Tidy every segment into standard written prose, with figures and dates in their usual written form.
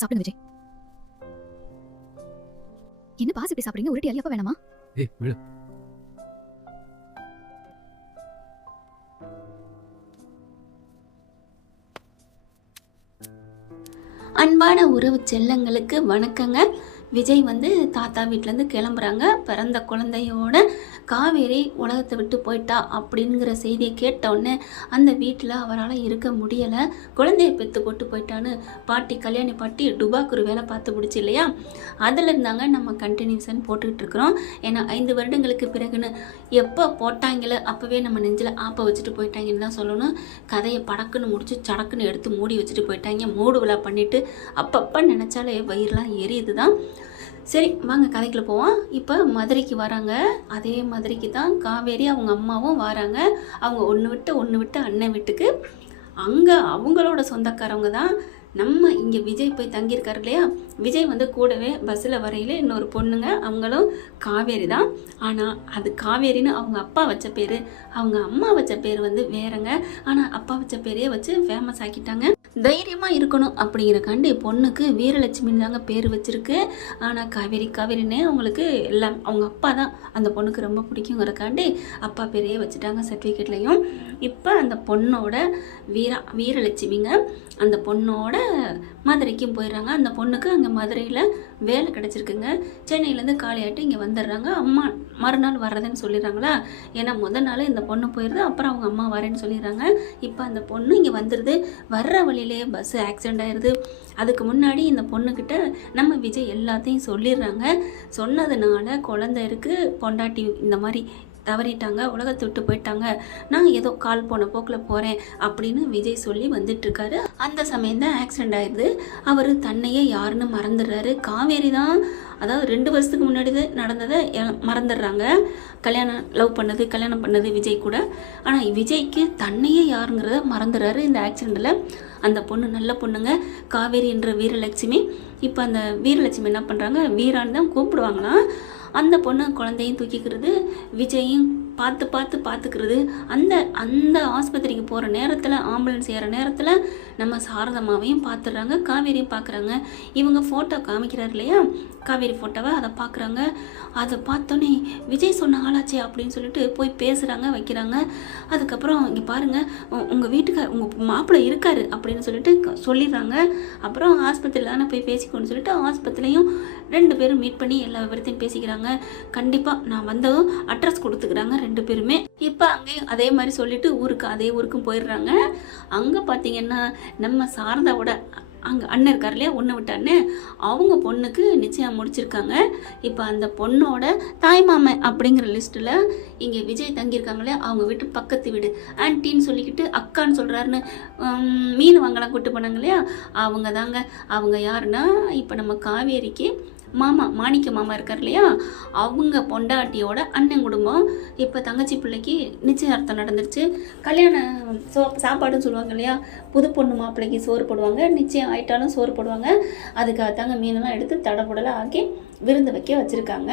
சாப்பிடுங்க விஜய். என்ன பாஸ் இப்படி சாப்பிடுறீங்க? உருட்டி அடியாப்ப வேணாமா? ஏய் விடு. அன்பான உறவு செல்லங்களுக்கு வணக்கங்க. விஜய் வந்து தாத்தா வீட்டிலேருந்து கிளம்புறாங்க. பிறந்த குழந்தையோட காவேரி உலகத்தை விட்டு போயிட்டா அப்படிங்கிற செய்தியை கேட்டவுடனே அந்த வீட்டில் அவரால் இருக்க முடியலை. குழந்தைய பெற்று போட்டு போயிட்டான்னு கல்யாணி பாட்டி டுபாக்கூர் வேலை பார்த்து பிடிச்சி இல்லையா, அதில் இருந்தாங்க நம்ம கண்டினியூஷன் போட்டுக்கிட்டு இருக்கிறோம். ஏன்னா 5 வருடங்களுக்கு பிறகுன்னு எப்போ போட்டாங்களே அப்போவே நம்ம நெஞ்சில் ஆப்பை வச்சுட்டு போயிட்டாங்கன்னு தான் சொல்லணும். கதையை படக்குன்னு முடிச்சு சடக்குன்னு எடுத்து மூடி வச்சுட்டு போயிட்டாங்க. மூடு விழா பண்ணிவிட்டு அப்பப்போ நினச்சாலே வயிறுலாம் எரியுது தான். சரி வாங்க கதைக்குள்ள போவோம். இப்போ மதுரைக்கு வராங்க. அதே மதுரைக்கு தான் காவேரி அவங்க அம்மாவும் வராங்க. அவங்க ஒன்று விட்டு அண்ணன் வீட்டுக்கு. அங்கே அவங்களோட சொந்தக்காரவங்க தான் நம்ம இங்கே விஜய் போய் தங்கியிருக்காரு இல்லையா. விஜய் வந்து கூடவே பஸ்ஸில் வரையில இன்னொரு பொண்ணுங்க, அவங்களும் காவேரி தான். ஆனால் அது காவேரின்னு அவங்க அப்பா வச்ச பேர், அவங்க அம்மா வச்ச பேர் வந்து வேறங்க. ஆனால் அப்பா வச்ச பேரையே வச்சு ஃபேமஸ் ஆக்கிட்டாங்க. தைரியமாக இருக்கணும் அப்படிங்கிறக்காண்டி பொண்ணுக்கு வீரலட்சுமின்னு தாங்க பேர் வச்சுருக்கு. ஆனால் காவேரின்னு அவங்களுக்கு எல்லாம் அவங்க அப்பா தான் அந்த பொண்ணுக்கு ரொம்ப பிடிக்குங்கிறக்காண்டி அப்பா பேரையே வச்சுட்டாங்க சர்டிஃபிகேட்லேயும். இப்போ அந்த பொண்ணோட வீரலட்சுமிங்க அந்த பொண்ணோட மதுரைக்கும் போயிடுறாங்க. அந்த பொண்ணுக்கு அங்கே மதுரையில் வேலை கிடச்சிருக்குங்க. சென்னையிலேருந்து காலியாகிட்டு இங்கே வந்துடுறாங்க. அம்மா மறுநாள் வர்றதுன்னு சொல்லிடுறாங்களா. ஏன்னா நாள் இந்த பொண்ணு போயிடுது, அப்புறம் அவங்க அம்மா வரேன்னு சொல்லிடுறாங்க. இப்போ அந்த பொண்ணு இங்கே வந்துடுது. வர்ற வழியிலே பஸ் ஆக்சிடெண்ட் ஆயிடுது. அதுக்கு முன்னாடி இந்த பொண்ணுக்கிட்ட நம்ம விஜய் எல்லாத்தையும் சொல்லிடுறாங்க. சொன்னதுனால குழந்தை இருக்குது, பொண்டாட்டி இந்த மாதிரி தவறிட்டாங்க, உலகத்தை விட்டு போயிட்டாங்க, நான் ஏதோ கால் போன போக்கில் போகிறேன் அப்படின்னு விஜய் சொல்லி வந்துட்டுருக்காரு. அந்த சமயம் தான் ஆக்சிடெண்ட் ஆயிடுது. அவர் தன்னையே யாருன்னு மறந்துடுறாரு. காவேரி தான், அதாவது 2 வருஷத்துக்கு முன்னாடி நடந்ததை மறந்துடுறாங்க. கல்யாணம் பண்ணது விஜய் கூட. ஆனால் விஜய்க்கு தன்னையே யாருங்கிறத மறந்துடுறாரு இந்த ஆக்சிடெண்ட்டில். அந்த பொண்ணு நல்ல பொண்ணுங்க, காவேரி என்ற வீரலட்சுமி. இப்போ அந்த வீரலட்சுமி என்ன பண்ணுறாங்க, வீரான்னு தான் கூப்பிடுவாங்களாம். அந்த பொண்ணு குழந்தையும் தூக்கிக்கிறது, விஜயும் பார்த்துக்கிறது. அந்த ஆஸ்பத்திரிக்கு போகிற நேரத்தில், ஆம்புலன்ஸ் ஏற நேரத்தில் நம்ம சாரதம்மாவையும் பார்த்துடுறாங்க, காவேரியும் பார்க்குறாங்க. இவங்க ஃபோட்டோ காமிக்கிறார் இல்லையா, காவேரி ஃபோட்டோவை, அதை பார்க்குறாங்க. அதை பார்த்தோன்னே விஜய் சொன்ன ஆளாச்சே அப்படின்னு சொல்லிட்டு போய் பேசுகிறாங்க, வைக்கிறாங்க. அதுக்கப்புறம் இங்கே பாருங்கள், உங்கள் வீட்டுக்கார் உங்கள் மாப்பிள்ளை இருக்காரு அப்படின்னு சொல்லிட்டு சொல்லிடுறாங்க. அப்புறம் ஆஸ்பத்திரியில் தானே போய் பேசிக்கோன்னு சொல்லிட்டு ஆஸ்பத்திரிலையும் 2 பேரும் மீட் பண்ணி எல்லா விவரத்தையும் பேசிக்கிறாங்க. கண்டிப்பாக நான் வந்ததும் அட்ரஸ் கொடுத்துக்கிறாங்க 2 பேருமே. இப்போ அங்கேயும் அதே மாதிரி சொல்லிட்டு அதே ஊருக்கும் போயிடுறாங்க. அங்கே பார்த்தீங்கன்னா நம்ம சாரதாவோட அங்கே அண்ணன் இருக்கார் இல்லையா, ஒன்று விட்ட அண்ணன், அவங்க பொண்ணுக்கு நிச்சயம் முடிச்சிருக்காங்க. இப்போ அந்த பொண்ணோட தாய்மாமன் அப்படிங்கிற லிஸ்ட்டில் இங்கே விஜய் தங்கியிருக்காங்க இல்லையா, அவங்க வீட்டு பக்கத்து வீடு ஆன்ட்டின்னு சொல்லிக்கிட்டு அக்கான்னு சொல்கிறாருன்னு மீன் வாங்கலாம் கூட்டு போனாங்க இல்லையா, அவங்க தாங்க. அவங்க யாருன்னா இப்போ நம்ம காவேரிக்கு மாமா, மாணிக்க மாமா இருக்கார் இல்லையா, அவங்க பொண்டாட்டியோட அண்ணன் குடும்பம். இப்போ தங்கச்சி பிள்ளைக்கு நிச்சயார்த்தம் நடந்துருச்சு. கல்யாணம் சாப்பாடுன்னு சொல்லுவாங்க இல்லையா, புது பொண்ணு மாப்பிள்ளைக்கு சோறு போடுவாங்க, நிச்சயம் ஆயிட்டாலும் சோறு போடுவாங்க. அதுக்காக தாங்க மீனெல்லாம் எடுத்து தடபுடலாக ஆக்கி விருந்து வைக்க வச்சுருக்காங்க.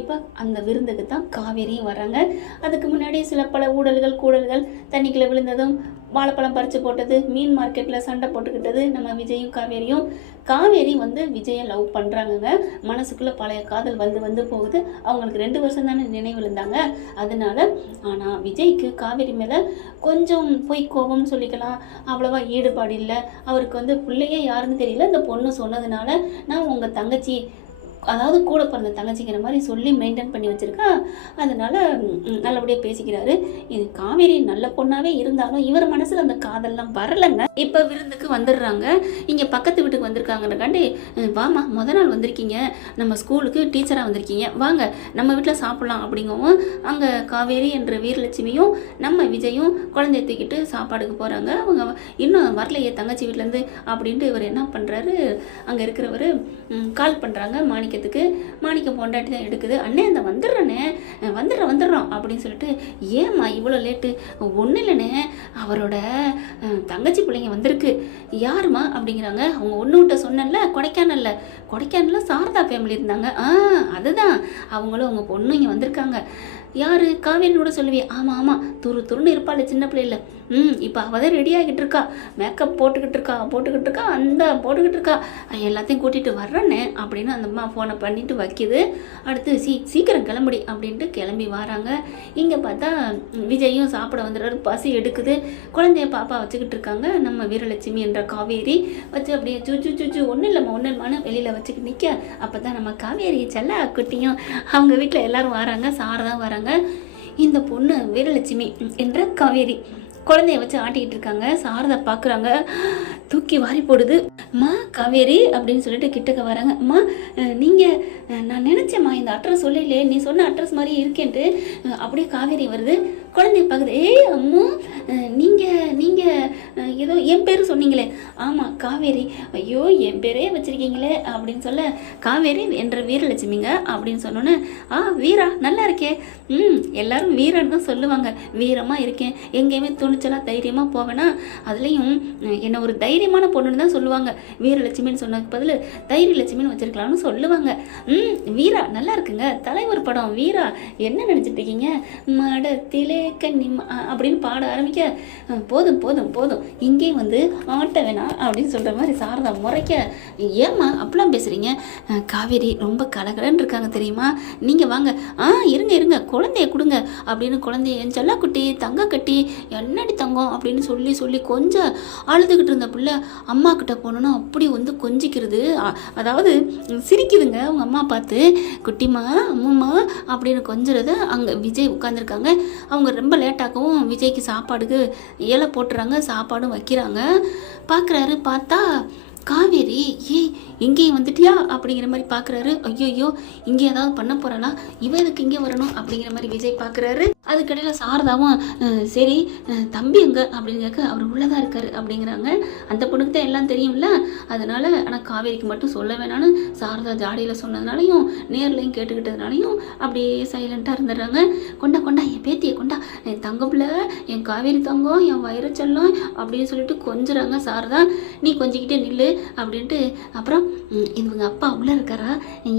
இப்போ அந்த விருந்துக்கு தான் காவேரியும் வராங்க. அதுக்கு முன்னாடி சில பல கூடல்கள், தண்ணிக்குள்ளே விழுந்ததும், வாழைப்பழம் பறித்து போட்டது, மீன் மார்க்கெட்டில் சண்டை போட்டுக்கிட்டது நம்ம விஜயும் காவேரியும். காவேரி வந்து விஜயை லவ் பண்ணுறாங்கங்க. மனசுக்குள்ளே பழைய காதல் வந்து போகுது. அவங்களுக்கு 2 வருஷம் தானே நினைவில் இருந்தாங்க, அதனால. ஆனால் விஜய்க்கு காவேரி மேலே கொஞ்சம் பொய் கோபம்னு சொல்லிக்கலாம், அவ்வளோவா ஈடுபாடு இல்லை. அவருக்கு வந்து பிள்ளையே யாருன்னு தெரியல. இந்த பொண்ணு சொன்னதுனால நான் உங்கள் தங்கச்சி, அதாவது கூட பிறந்த தங்கச்சிக்கிற மாதிரி சொல்லி மெயின்டைன் பண்ணி வச்சுருக்கா. அதனால் நல்லபடியாக பேசிக்கிறாரு. இது காவேரி நல்ல பொண்ணாகவே இருந்தாலும் இவர் மனசில் அந்த காதல்லாம் வரலைங்க. இப்போ விருந்துக்கு வந்துடுறாங்க. இங்கே பக்கத்து வீட்டுக்கு வந்திருக்காங்கன்றக்காண்டி, வாமா நாள் வந்திருக்கீங்க, நம்ம ஸ்கூலுக்கு டீச்சராக வந்திருக்கீங்க, வாங்க நம்ம வீட்டில் சாப்பிட்லாம் அப்படிங்கவும், அங்கே காவேரி என்ற வீரலட்சுமியும் நம்ம விஜயும் குழந்தைய தூக்கிட்டு சாப்பாடுக்கு போகிறாங்க. அவங்க இன்னும் வரலையே தங்கச்சி வீட்டிலேருந்து அப்படின்ட்டு இவர் என்ன பண்ணுறாரு, அங்கே இருக்கிறவர் கால் பண்ணுறாங்க மாணிக்கம் பொண்டாட்டி தான் எடுக்குது. அண்ணே அந்த வந்துடுறோம் அப்படின்னு சொல்லிட்டு, ஏம்மா இவ்வளோ லேட்டு? ஒன்றும் இல்லைண்ணே, அவரோட தங்கச்சி பிள்ளைங்க வந்திருக்கு. யாருமா அப்படிங்கிறாங்க. அவங்க ஒன்று விட்ட சொன்னல, கொடைக்கானலில் சாரதா ஃபேமிலி இருந்தாங்க, அதுதான் அவங்களும் அவங்க பொண்ணு இங்கே வந்திருக்காங்க. யார் காவேரின்னு கூட சொல்லுவியே, ஆமாம் துருன்னு இருப்பாள் சின்ன பிள்ளைல, இப்போ அவள் தான் ரெடி ஆகிட்டு இருக்கா, மேக்கப் போட்டுக்கிட்டு இருக்கா அந்த போட்டுக்கிட்டு இருக்கா, எல்லாத்தையும் கூட்டிகிட்டு வர்றேன்னு அப்படின்னு அந்த அம்மா ஃபோனை பண்ணிட்டு வைக்கிது. அடுத்து சீக்கிரம் கிளம்புடி அப்படின்ட்டு கிளம்பி வராங்க. இங்கே பார்த்தா விஜயும் சாப்பிட வந்துடுறாரு. பசி எடுக்குது. குழந்தைய பாப்பா வச்சுக்கிட்டு இருக்காங்க. நம்ம வீரலட்சுமி என்ற காவேரி வச்சு அப்படியே சூச்சு ஒன்றும் இல்லைம்மான்னு வெளியில் வச்சுக்கிட்டு நிற்க, அப்போ தான் நம்ம காவேரி செல்ல குட்டியும் அவங்க வீட்டில் எல்லோரும் வராங்க. சாரதா வராங்க. இந்த பொண்ணு வீரலட்சுமி என்ற காவேரி குழந்தைய வச்சு ஆட்டிக்கிட்டு இருக்காங்க. சாரதா பார்க்குறாங்க, தூக்கி வாரி போடுது. அம்மா காவேரி அப்படின்னு சொல்லிட்டு கிட்டக்க வராங்க. அம்மா நீங்கள், நான் நினச்சேம்மா இந்த அட்ரஸ் சொல்லலையே, நீ சொன்ன அட்ரஸ் மாதிரி இருக்கேன்ட்டு. அப்படியே காவேரி வருது. குழந்தைய பார்க்குது. ஏய் அம்மு, நீங்கள் ஏதோ என் பேர் சொன்னீங்களே. ஆமாம் காவேரி. ஐயோ என் பேரே வச்சுருக்கீங்களே அப்படின்னு சொல்ல, காவேரி என்ற வீரலட்சுமிங்க அப்படின்னு சொன்னோன்னே, வீரா நல்லா இருக்கே. எல்லாரும் வீரன்னு தான் சொல்லுவாங்க. வீரமாக இருக்கேன், எங்கேயுமே துணிச்சலாக தைரியமாக போவேன்னா, அதுலேயும் என்னை ஒரு தைரியமான பொண்ணுன்னு தான் சொல்லுவாங்க. வீரலட்சுமின்னு சொன்னதுக்கு பதில் தைரியலட்சுமின்னு வச்சுருக்கலாம்னு சொல்லுவாங்க. வீரா நல்லா இருக்குங்க. தலைவர் படம் வீரா. என்ன நினச்சிட்டு இருக்கீங்க? மடத்திலே கன்னி அப்படின்னு பாட ஆரம்பிக்க, போதும் இங்கேயும் வந்து ஆட்ட வேணாம் அப்படின்னு சொல்கிற மாதிரி சாரதா முறைக்க, ஏம்மா அப்படிலாம் பேசுகிறீங்க? காவேரி ரொம்ப கலகலன்னு இருக்காங்க தெரியுமா, நீங்கள் வாங்க. இருங்க குழந்தைய கொடுங்க அப்படின்னு குழந்தைய என் செல்லக்குட்டி தங்க கட்டி என்னடி தங்கம் அப்படின்னு சொல்லி கொஞ்சம் அழுதுகிட்டு இருந்த பிள்ளை அம்மா கிட்ட போனோன்னா அப்படி வந்து கொஞ்சிக்கிறது, அதாவது சிரிக்குதுங்க அவங்க அம்மா பார்த்து. குட்டிமா அம்முமா அப்படின்னு கொஞ்சிறத அங்கே விஜய் உட்காந்துருக்காங்க. அவங்க ரொம்ப லேட்டாகவும் விஜய்க்கு சாப்பாடுக்கு இலை போட்டுறாங்க, சாப்பாடும் வைக்கிறாங்க. பார்க்குறாரு. பார்த்தா காவேரி, இங்கேயும் வந்துட்டியா அப்படிங்கிற மாதிரி பார்க்குறாரு. ஐயோ இங்கே ஏதாவது பண்ண போகிறாளா, இவ எதுக்கு இங்கே வரணும் அப்படிங்கிற மாதிரி விஜய் பார்க்குறாரு. அதுக்கடையில் சாரதாவும் சரி தம்பி எங்கே அப்படின்னு கேட்க, அவர் உள்ளதாக இருக்காரு அப்படிங்கிறாங்க. அந்த பொண்ணுக்கு தான் எல்லாம் தெரியும்ல, அதனால ஆனால் காவேரிக்கு மட்டும் சொல்ல வேணான்னு சாரதா ஜாடியில் சொன்னதுனாலையும் நேர்லையும் கேட்டுக்கிட்டதுனாலையும் அப்படியே சைலண்ட்டாக இருந்துடுறாங்க. கொண்டா என் பேத்தியை கொண்டா, என் தங்கப்பில், என் காவேரி தங்கம், என் வைரச்செல்லம் அப்படின்னு சொல்லிட்டு கொஞ்சுறாங்க. சாரதா நீ கொஞ்சிக்கிட்டே நில்லு அப்படின்ட்டு. அப்புறம் இவங்க அப்பா உள்ளே இருக்காரா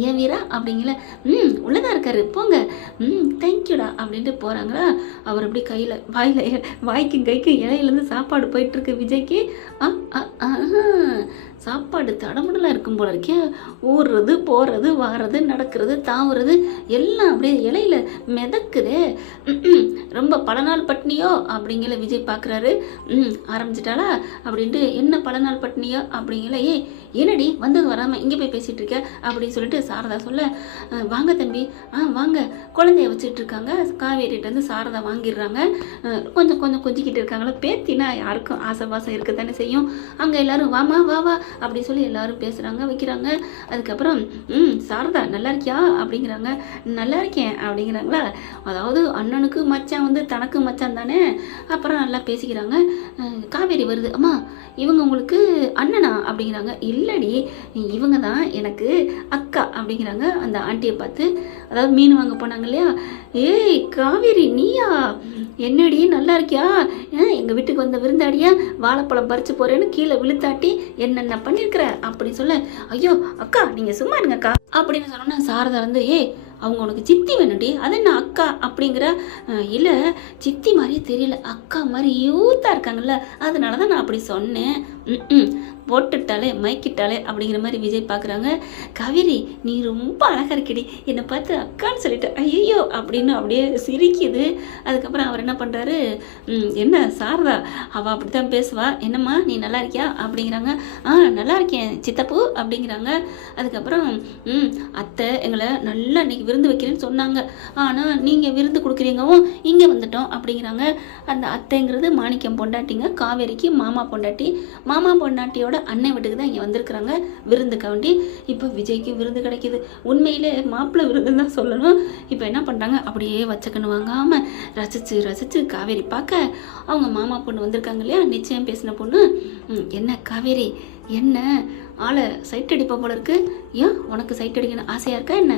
ஏன் வீரா அப்படிங்கல, உள்ளதான் இருக்காரு போங்க, தேங்க்யூடா அப்படின்ட்டு போகிறாங்களா. அவர் அப்படி கையில் வாய்க்கும் கைக்கும் இலையிலேருந்து சாப்பாடு போயிட்டுருக்கு விஜய்க்கு. சாப்பாடு தடமுடலாக இருக்கும் போல இருக்கே, ஊறுறது போகிறது வாரது நடக்கிறது தாவுறது எல்லாம் அப்படியே இலையில மிதக்குது. ரொம்ப பல நாள் பட்னியோ அப்படிங்கிற விஜய் பார்க்குறாரு. ஆரம்பிச்சிட்டாளா அப்படின்ட்டு, என்ன பல நாள் பட்னியோ அப்படிங்கிற, என்னடி வந்தது வராமல் இங்கே போய் பேசிகிட்டு இருக்க அப்படின்னு சொல்லிட்டு சாரதா சொல்ல, வாங்க தம்பி வாங்க. குழந்தைய வச்சுட்டு இருக்காங்க. காவேரிட்டேருந்து சாரதா வாங்கிடுறாங்க. கொஞ்சம் கொஞ்சிக்கிட்டு இருக்காங்களா. பேத்தினா யாருக்கும் ஆசைபாசம் இருக்க தானே செய்யும். அங்கே எல்லாரும் வாமா வா அப்படி சொல்லி எல்லாரும் பேசுகிறாங்க வைக்கிறாங்க. அதுக்கப்புறம் சாரதா நல்லா இருக்கியா அப்படிங்கிறாங்க. நல்லா இருக்கேன் அப்படிங்கிறாங்களா. அதாவது அண்ணனுக்கு மச்சான் வந்து தனக்கு மச்சான் தானே. அப்புறம் நல்லா பேசிக்கிறாங்க. காவேரி வருது. அம்மா இவங்க உங்களுக்கு அண்ணனா அப்படிங்கிறாங்க. இல்லடி இவங்க தான் எனக்கு அக்கா அப்படிங்கிறாங்க அந்த ஆண்டியை பார்த்து. அதாவது மீன் வாங்க போனாங்க இல்லையா. ஏய் காவேரி நீயா, என்னடி நல்லா இருக்கியா, எங்கள் வீட்டுக்கு வந்த விருந்தாடியா, வாழைப்பழம் பறிச்சு போகிறேன்னு கீழே விழுத்தாட்டி என்னென்ன பண்ணியிருக்கிற அப்படின்னு சொல்ல, ஐயோ அக்கா நீங்கள் சும்மா இருங்கக்கா அப்படின்னு சொன்னோன்னா சாரதா வந்து, அவங்க உனக்கு சித்தி வேணுடி, அது என்ன அக்கா அப்படிங்கிற. இல்லை சித்தி மாதிரியே தெரியல, அக்கா மாதிரி யூத்தாக இருக்காங்கல்ல, அதனால தான் நான் அப்படி சொன்னேன். போட்டுட்டாலே மைக்கிட்டாலே அப்படிங்கிற மாதிரி விஜய் பார்க்குறாங்க. காவேரி நீ ரொம்ப அழகாக இருக்கடி, என்னை பார்த்து அக்கான்னு சொல்லிட்டு ஐயோ அப்படின்னு அப்படியே சிரிக்குது. அதுக்கப்புறம் அவர் என்ன பண்ணுறாரு, என்ன சாரதா அவள் அப்படி தான் பேசுவா, என்னம்மா நீ நல்லா இருக்கியா அப்படிங்கிறாங்க. நல்லா இருக்கேன் சித்தப்பு அப்படிங்கிறாங்க. அதுக்கப்புறம் அத்தை எங்களை நல்லா இன்னைக்கு விருந்து வைக்கிறேன்னு சொன்னாங்க, ஆனால் நீங்கள் விருந்து கொடுக்குறீங்கவும் இங்கே வந்துட்டோம் அப்படிங்கிறாங்க. அந்த அத்தைங்கிறது மாணிக்கம் பொண்டாட்டிங்க, காவேரிக்கு மாமா பொண்டாட்டி. மாமா பொண்டாட்டியோட அன்னை வீட்டுக்கு தான் இங்கே வந்திருக்கிறாங்க விருந்துக்காண்டி. இப்போ விஜய்க்கு விருந்து கிடைக்கிது. உண்மையிலே மாப்பிள்ளை விருந்துன்னு தான் சொல்லணும். இப்போ என்ன பண்ணுறாங்க, அப்படியே வச்சக்கன்னு வாங்காமல் ரசித்து காவேரி பார்க்க, அவங்க மாமா பொண்ணு வந்திருக்காங்க இல்லையா, நிச்சயம் பேசின பொண்ணு. என்ன காவேரி என்ன ஆளை சைட் அடிப்பா போல இருக்கு, ஏன் உனக்கு சைட் அடிக்கணும் ஆசையாக இருக்கா என்ன?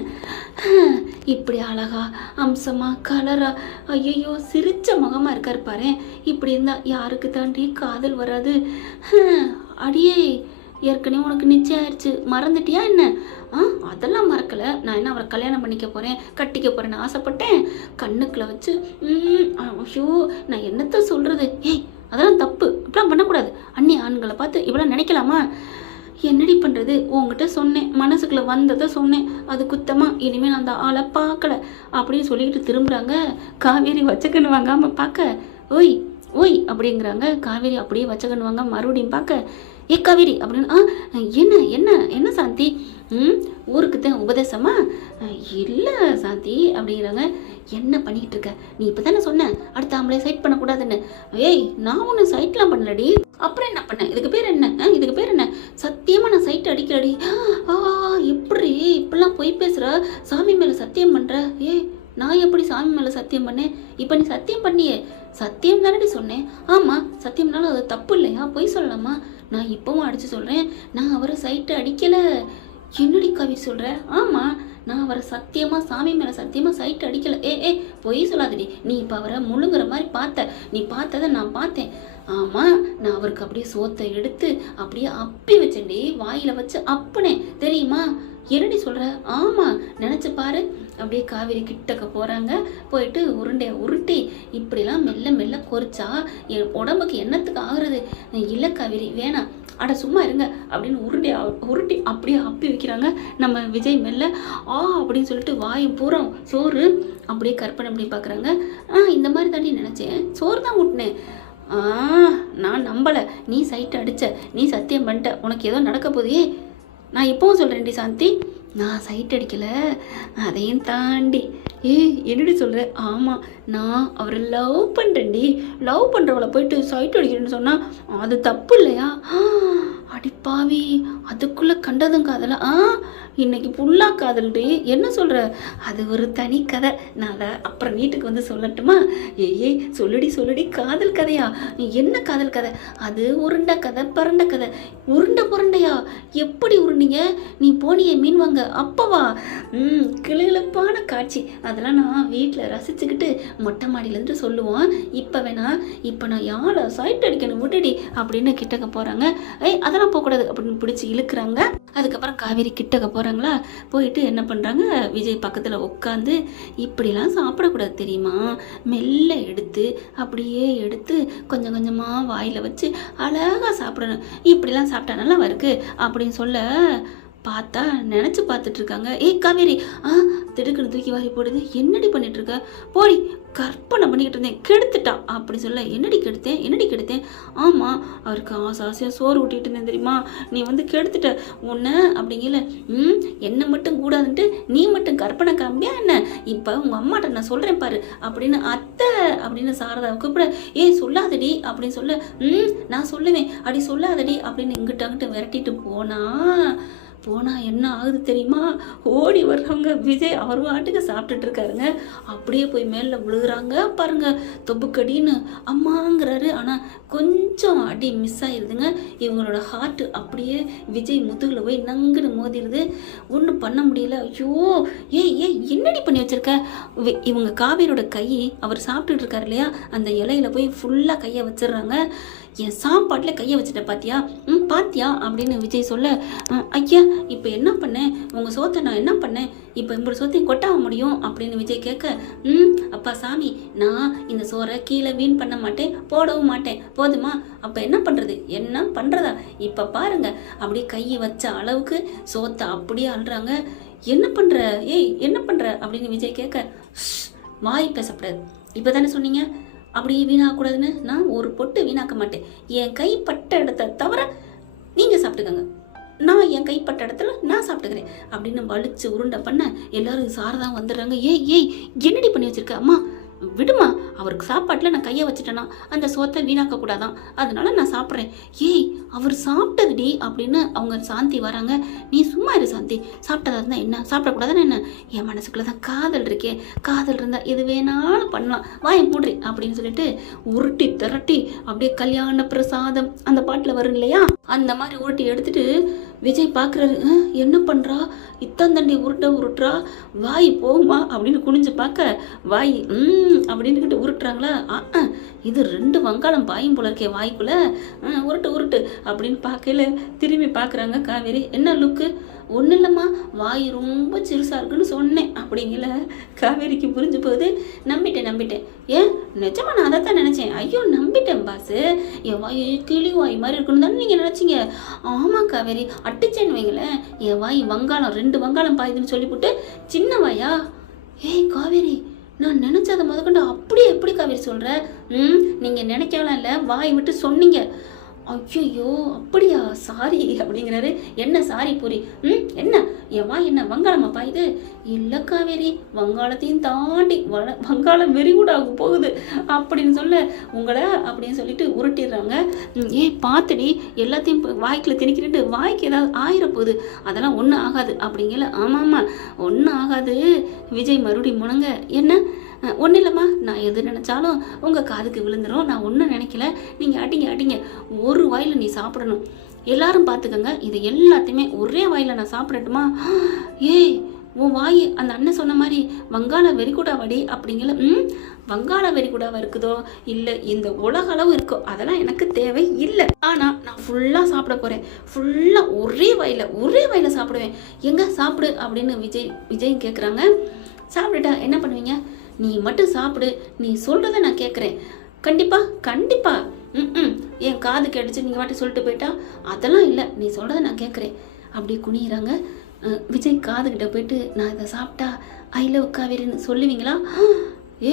இப்படி அழகா அம்சமா கலரா ஐயோ சிரிச்ச முகமாக இருக்காரு பாரு. இப்படி இருந்தால் யாருக்கு தாண்டி காதல் வராது? அடியே ஏற்கனவே உனக்கு நிச்சயம் ஆயிடுச்சு, மறந்துட்டியா என்ன? அதெல்லாம் மறக்கலை. நான் என்ன அவரை கல்யாணம் பண்ணிக்க போகிறேன் கட்டிக்க போகிறேன்னு ஆசைப்பட்டேன். கண்ணுக்குள்ள வச்சு ஐயோ நான் என்னத்த சொல்கிறது. அதெல்லாம் தப்பு, இப்படிலாம் பண்ணக்கூடாது. அந்நிய ஆண்களை பார்த்து இப்படிலாம் நினைக்கலாமா? என்னடி பண்ணுறது, உங்ககிட்ட சொன்னேன், மனசுக்குள்ளே வந்ததை சொன்னேன், அது குத்தமா, இனிமேல் நான் அந்த ஆளை பார்க்கல அப்படின்னு சொல்லிக்கிட்டு திரும்புகிறாங்க. காவேரி வச்சக்கண்ணு வாங்காமல் பார்க்க, ஓய் ஓய் அப்படிங்கிறாங்க. காவேரி அப்படியே வச்சக்கண்ணு வாங்க மறுபடியும் பார்க்க, ஏ காவேரி அப்படின்னு, என்ன என்ன என்ன சாந்தி, ஊருக்கு தான் உபதேசமா? இல்லை சாந்தி அப்படிங்கிறாங்க. என்ன பண்ணிக்கிட்டு இருக்க நீ? இப்போ தானே சொன்ன அடுத்த ஆம்பளை சைட் பண்ணக்கூடாதுன்னு. ஏய், நான் ஒன்று சைட்லாம் பண்ணலடி. அப்புறம் என்ன பண்ணேன்? இதுக்கு பேர் என்ன? இதுக்கு பேர் என்ன? சத்தியமாக நான் சைட்டு அடிக்கலடி. எப்படி இப்படிலாம் பொய் பேசுகிற? சாமி மேலே சத்தியம் பண்ணுற? ஏய், நான் எப்படி சாமி மேலே சத்தியம் பண்ணேன்? இப்போ நீ சத்தியம் பண்ணியே. சத்தியம் தானடி சொன்னேன். ஆமாம், சத்தியம்னாலும் அது தப்பு இல்லையா? பொய் சொல்லலாமா? நான் இப்போவும் அடித்து சொல்கிறேன், நான் அவரை சைட்டு அடிக்கலை. என்னடி காவேரி சொல்கிற? ஆமாம், நான் அவரை சத்தியமாக சாமி மேலே சத்தியமாக சைட்டு அடிக்கலை. பொய் சொல்லாதடி. நீ இப்போ அவரை முழுங்குற மாதிரி பார்த்த. நீ பார்த்ததை நான் பார்த்தேன். ஆமாம், நான் அவருக்கு அப்படியே சோத்தை எடுத்து அப்படியே அப்பி வச்சேன்டி, வாயில் வச்சு அப்புனேன் தெரியுமா? என்னடி சொல்கிற? ஆமாம், நினச்சி பாரு. அப்படியே காவேரி கிட்டக்க போகிறாங்க. போயிட்டு உருண்டையை உருட்டி இப்படிலாம் மெல்ல மெல்ல கொறிச்சா என் உடம்புக்கு என்னத்துக்கு ஆகுறது? இல்லை காவேரி வேணாம், அட சும்மா இருங்க அப்படின்னு உருண்டையை உருட்டி அப்படியே அப்பி வைக்கிறாங்க. நம்ம விஜய் மெல்ல அப்படின்னு சொல்லிட்டு வாய் பூரா சோறு. அப்படியே கற்பனை பண்ணி பார்க்குறாங்க. இந்த மாதிரி தாண்டி நினச்சேன், சோறு தான் ஊட்டினேன். நான் நம்பலை. நீ சைட்டு அடித்த, நீ சத்தியம் பண்ணிட்ட, உனக்கு ஏதோ நடக்க போதே. நான் இப்போவும் சொல்கிறேன்டி சாந்தி, நான் சைட் அடிக்கலை. அதையும் தாண்டி என்னடி சொல்கிற? ஆமாம், நான் அவரை லவ் பண்ணுறேன்டி. லவ் பண்ணுறவளை போயிட்டு சைட் அடிக்கிறேன்னு சொன்னால் அது தப்பு இல்லையா? அடிப்பாவி, அதுக்குள்ளே கண்டதும் காதலா? இன்னைக்கு ஃபுல்லாக காதல்டி. என்ன சொல்கிற? அது ஒரு தனி கதை. நான் அதை அப்புறம் வீட்டுக்கு வந்து சொல்லட்டுமா? ஏய் சொல்லுடி காதல் கதையா? என்ன காதல் கதை? அது உருண்டை கதை, பரண்டை கதை. உருண்டை புரண்டையா? எப்படி உருண்டிங்க? நீ போனியே மீன் வாங்க அப்பவா? கிளுகிழப்பான காட்சி. அதெல்லாம் நான் வீட்டில் ரசிச்சுக்கிட்டு மொட்டை மாடியிலேருந்து சொல்லுவோம். இப்போ வேணா, இப்போ நான் யாரை சைட் அடிக்கணும் விட்டுடி அப்படின்னு கிட்டக்க போகிறாங்க. அதெல்லாம் போகக்கூடாது அப்படின்னு பிடிச்சி இழுக்கிறாங்க. அதுக்கப்புறம் காவேரி கிட்டக்க போகிறாங்களா? போயிட்டு என்ன பண்ணுறாங்க, விஜய் பக்கத்தில் உட்காந்து, இப்படிலாம் சாப்பிடக்கூடாது தெரியுமா? மெல்ல எடுத்து அப்படியே எடுத்து கொஞ்சம் கொஞ்சமாக வாயில் வச்சு அழகாக சாப்பிடணும். இப்படிலாம் சாப்பிட்டா நல்லா இருக்கு அப்படின்னு சொல்ல பார்த்தா நினச்சி பார்த்துட்ருக்காங்க. காவேரி திடுக்குன்னு தூக்கி வாரி போடுது. என்னடி பண்ணிகிட்ருக்க? போடி, கற்பனை பண்ணிக்கிட்டு இருந்தேன், கெடுத்துட்டான் அப்படி சொல்ல. என்னடி கெடுத்தேன்? ஆமாம், அவருக்கு ஆசையாக சோறு ஊட்டிகிட்டு இருந்தேன் தெரியுமா? நீ வந்து கெடுத்துட்ட உன்னை அப்படிங்கல. என்ன மட்டும் கூடாதுன்ட்டு நீ மட்டும் கற்பனை காமியா என்ன? இப்போ உங்கள் அம்மாட்ட நான் சொல்கிறேன் பாரு அப்படின்னு அத்தை அப்படின்னு சாரதாவை கூப்பிட, சொல்லாதடி அப்படின்னு சொல்ல. நான் சொல்லுவேன், அடி சொல்லாதடி அப்படின்னு இங்கிட்ட அங்கிட்ட விரட்டிட்டு போனா என்ன ஆகுது தெரியுமா? ஓடி வர்றவங்க விஜய் அவர் வாட்டுக்கு சாப்பிட்டுட்டு இருக்காருங்க. அப்படியே போய் மேலே விழுகிறாங்க பாருங்க, தொப்புக்கடின்னு அம்மாங்கிறாரு. ஆனால் கொஞ்சம் அடி மிஸ் ஆயிடுதுங்க. இவங்களோட ஹார்ட் அப்படியே விஜய் முதுகில் போய் நங்குன்னு மோதிடுது. ஒன்றும் பண்ண முடியல. ஐயோ, என்னடி பண்ணி வச்சிருக்க? இவங்க காவேரியோட கை, அவர் சாப்பிட்டுட்டு இருக்காரு இல்லையா, அந்த இலையில போய் ஃபுல்லாக கையை வச்சிடுறாங்க. என் சாப்பாட்டில் கையை வச்சுட்டேன் பாத்தியா அப்படின்னு விஜய் சொல்ல, ஐயா இப்போ என்ன பண்ணேன்? உங்கள் சோத்தை நான் என்ன பண்ணேன்? இப்போ இப்படி சோத்தையும் கொட்டாக முடியும் அப்படின்னு விஜய் கேட்க, அப்பா சாமி, நான் இந்த சோறை கீழே வீண் பண்ண மாட்டேன், போடவும் மாட்டேன், போதுமா? அப்போ என்ன பண்ணுறதா? இப்போ பாருங்க, அப்படியே கையை வச்ச அளவுக்கு சோத்தை அப்படியே அழுறாங்க. என்ன பண்ணுற அப்படின்னு விஜய் கேட்க, வாய் பேசக்கூடாது, இப்போ தானே சொன்னீங்க அப்படியே வீணாகக்கூடாதுன்னு. நான் ஒரு பொட்டு வீணாக்க மாட்டேன். என் கைப்பட்ட இடத்த தவிர நீங்கள் சாப்பிட்டுக்கோங்க, நான் என் கைப்பட்ட இடத்துல நான் சாப்பிட்டுக்கிறேன் அப்படின்னு வலிச்சு உருண்டை பண்ண எல்லாரும் சாரதான் வந்துடுறாங்க. என்னடி பண்ணி வச்சிருக்க? அம்மா விடுமா, அவருக்கு சாப்பாட்டில் நான் கையை வச்சுட்டேன்னா அந்த சோத்தை வீணாக்க கூடாதான், அதனால நான் சாப்பிட்றேன். அவர் சாப்பிட்டதுடி அப்படின்னு அவங்க சாந்தி வராங்க. நீ சும்மா இரு சாந்தி, சாப்பிட்டதா இருந்தால் என்ன, சாப்பிடக்கூடாதுன்னு என்ன? என் மனசுக்குள்ள தான் காதல் இருக்கே, காதல் இருந்தால் எது வேணாலும் பண்ணலாம், வாயை மூடுறி அப்படின்னு சொல்லிட்டு உருட்டி திரட்டி அப்படியே கல்யாண பிரசாதம் அந்த பாட்டில் வரும் இல்லையா, அந்த மாதிரி உருட்டி எடுத்துட்டு விஜய் பார்க்குறாரு. என்ன பண்ணுறா? இத்தந்தண்டி உருட்டுறா, வாய் போகுமா அப்படின்னு குனிஞ்சு பார்க்க, வாய் அப்படின்னுக்கிட்டு உருட்டுறாங்களா? இது 2 வங்காளம் பாயும் போல இருக்கே வாய்க்குள்ள. உருட்டு அப்படின்னு பார்க்கல திரும்பி பார்க்குறாங்க காவேரி. என்ன லுக்கு? ஒன்றும் இல்லைம்மா, வாய் ரொம்ப சிறுசாக இருக்குன்னு சொன்னேன் அப்படிங்கல. காவேரிக்கு புரிஞ்சு போகுது. நம்பிட்டேன். ஏன் நிஜமா நான் அதை தான் நினச்சேன். ஐயோ நம்பிட்டேன் பாஸு, என் வாய் கிளி வாய் மாதிரி இருக்குன்னு தானே நீங்கள் நினச்சிங்க. ஆமாம் காவேரி, அட்டிச்சேன்னு வைங்களேன், என் வாய் வங்காளம் 2 வங்காளம் பாயுதுன்னு சொல்லிவிட்டு சின்ன வாயா. ஏய் காவேரி, நான் நினச்சதை முதற்கொண்டு அப்படியே எப்படி காவேரி சொல்கிற? நீங்கள் நினைக்கலாம் இல்லை, வாய் விட்டு சொன்னீங்க. ஐயோ அப்படியா, சாரி அப்படிங்கிறாரு. என்ன சாரி பூரி? என்ன என் வாய் என்ன வங்காளமா பாயுது? இல்லை காவேரி, வங்காளத்தையும் தாண்டி வங்காளம் வெறிகூடாக போகுது அப்படின்னு சொல்ல உங்களை அப்படின்னு சொல்லிட்டு உருட்டிடுறாங்க. பார்த்துடி, எல்லாத்தையும் வாய்க்குள்ள திணிக்கிட்டு வாய்க்கு ஏதாவது ஆயிரப்போகுது, அதெல்லாம் ஒன்றும் ஆகாது அப்படிங்கல. ஆமாம்மா ஒன்றும் ஆகாது. விஜய் மறுபடியும் முனங்க. என்ன ஒன்றும் இல்லைம்மா, நான் எது நினச்சாலும் உங்கள் காதுக்கு விழுந்துடும், நான் ஒன்றும் நினைக்கல, நீங்கள் அடிங்க. ஒரு வாயில் நீ சாப்பிடணும், எல்லாரும் பார்த்துக்கங்க, இது எல்லாத்தையுமே ஒரே வாயில் நான் சாப்பிடட்டுமா? ஏய் உன் வாய் அந்த அண்ணன் சொன்ன மாதிரி வங்காள வெறிகுடாவாடி அப்படிங்கல. வங்காள வெறிகுடாவா இருக்குதோ இல்லை இந்த உலக அளவு இருக்கோ அதெல்லாம் எனக்கு தேவை இல்லை. ஆனால் நான் ஃபுல்லாக சாப்பிட போகிறேன், ஃபுல்லாக ஒரே வாயில் சாப்பிடுவேன். எங்கே சாப்பிடு அப்படின்னு விஜய் கேட்குறாங்க. சாப்பிட்டுட்டா என்ன பண்ணுவீங்க? நீ மட்டும் சாப்பிடு, நீ சொல்கிறத நான் கேட்குறேன். கண்டிப்பா என் காது கேட்டுச்சு நீங்கள் வாட்டி சொல்லிட்டு போயிட்டா அதெல்லாம் இல்லை, நீ சொல்கிறத நான் கேட்குறேன். அப்படி குனிகிறாங்க. விஜய் காதுகிட்ட போயிட்டு நான் இதை சாப்பிட்டா ஐ லவ் காவேரின்னு சொல்லுவீங்களா?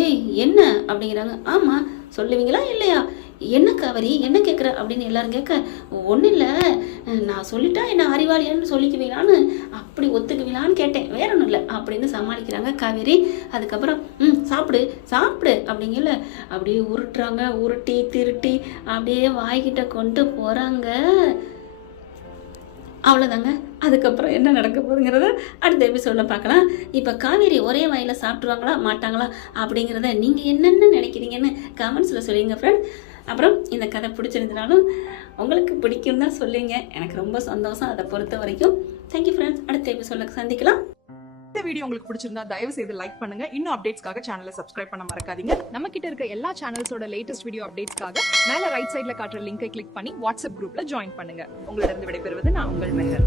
ஏய் என்ன அப்படிங்கிறாங்க. ஆமாம் சொல்லுவீங்களா இல்லையா? என்ன காவேரி என்ன கேட்குற அப்படின்னு எல்லாரும் கேட்க, ஒன்றும் இல்லை, நான் சொல்லிட்டா என்ன அறிவாளியான்னு சொல்லிக்குவீங்களான்னு அப்படி ஒத்துக்குவீங்களான்னு கேட்டேன், வேற ஒன்றும் இல்லை அப்படின்னு சமாளிக்கிறாங்க காவேரி. அதுக்கப்புறம் சாப்பிடு அப்படிங்கல. அப்படியே உருட்டுறாங்க, உருட்டி திருட்டி அப்படியே வாய்கிட்ட கொண்டு போகிறாங்க. அவ்வளோதாங்க. அதுக்கப்புறம் என்ன நடக்க போகுதுங்கிறத அடுத்த எபிசோடில் பார்க்கலாம். இப்போ காவேரி ஒரே வாயில் சாப்பிட்ருவாங்களா மாட்டாங்களா அப்படிங்கிறத நீங்கள் என்னென்ன நினைக்கிறீங்கன்னு கமெண்ட்ஸில் சொல்லுங்க ஃப்ரெண்ட்ஸ். அப்புறம் இந்த கதை பிடிச்சிருந்தனாலும் உங்களுக்கு பிடிக்கும் தான் சொல்லுங்க, எனக்கு ரொம்ப சந்தோஷம் அதை பொறுத்த வரைக்கும். தேங்க்யூ ஃப்ரெண்ட்ஸ், அடுத்த எபிசோடில் சந்திக்கலாம். இந்த வீடியோ உங்களுக்கு பிடிச்சிருந்தா தயவு செய்து லைக் பண்ணுங்க. இன்னும் அப்டேட்ஸ்க்காக சேனலை சப்ஸ்கிரைப் பண்ண மறக்காதீங்க. நம்ம கிட்ட இருக்க எல்லா சேனல்ஸோட லேட்டஸ்ட் வீடியோ அப்டேட்ஸ்க்காக மேல ரைட் சைடுல காட்டுற லிங்கை கிளிக் பண்ணி வாட்ஸ்அப் குரூப்ல ஜாயின் பண்ணுங்க. உங்களிடம் விடைபெறுவது நான் உங்கள் மெஹர்.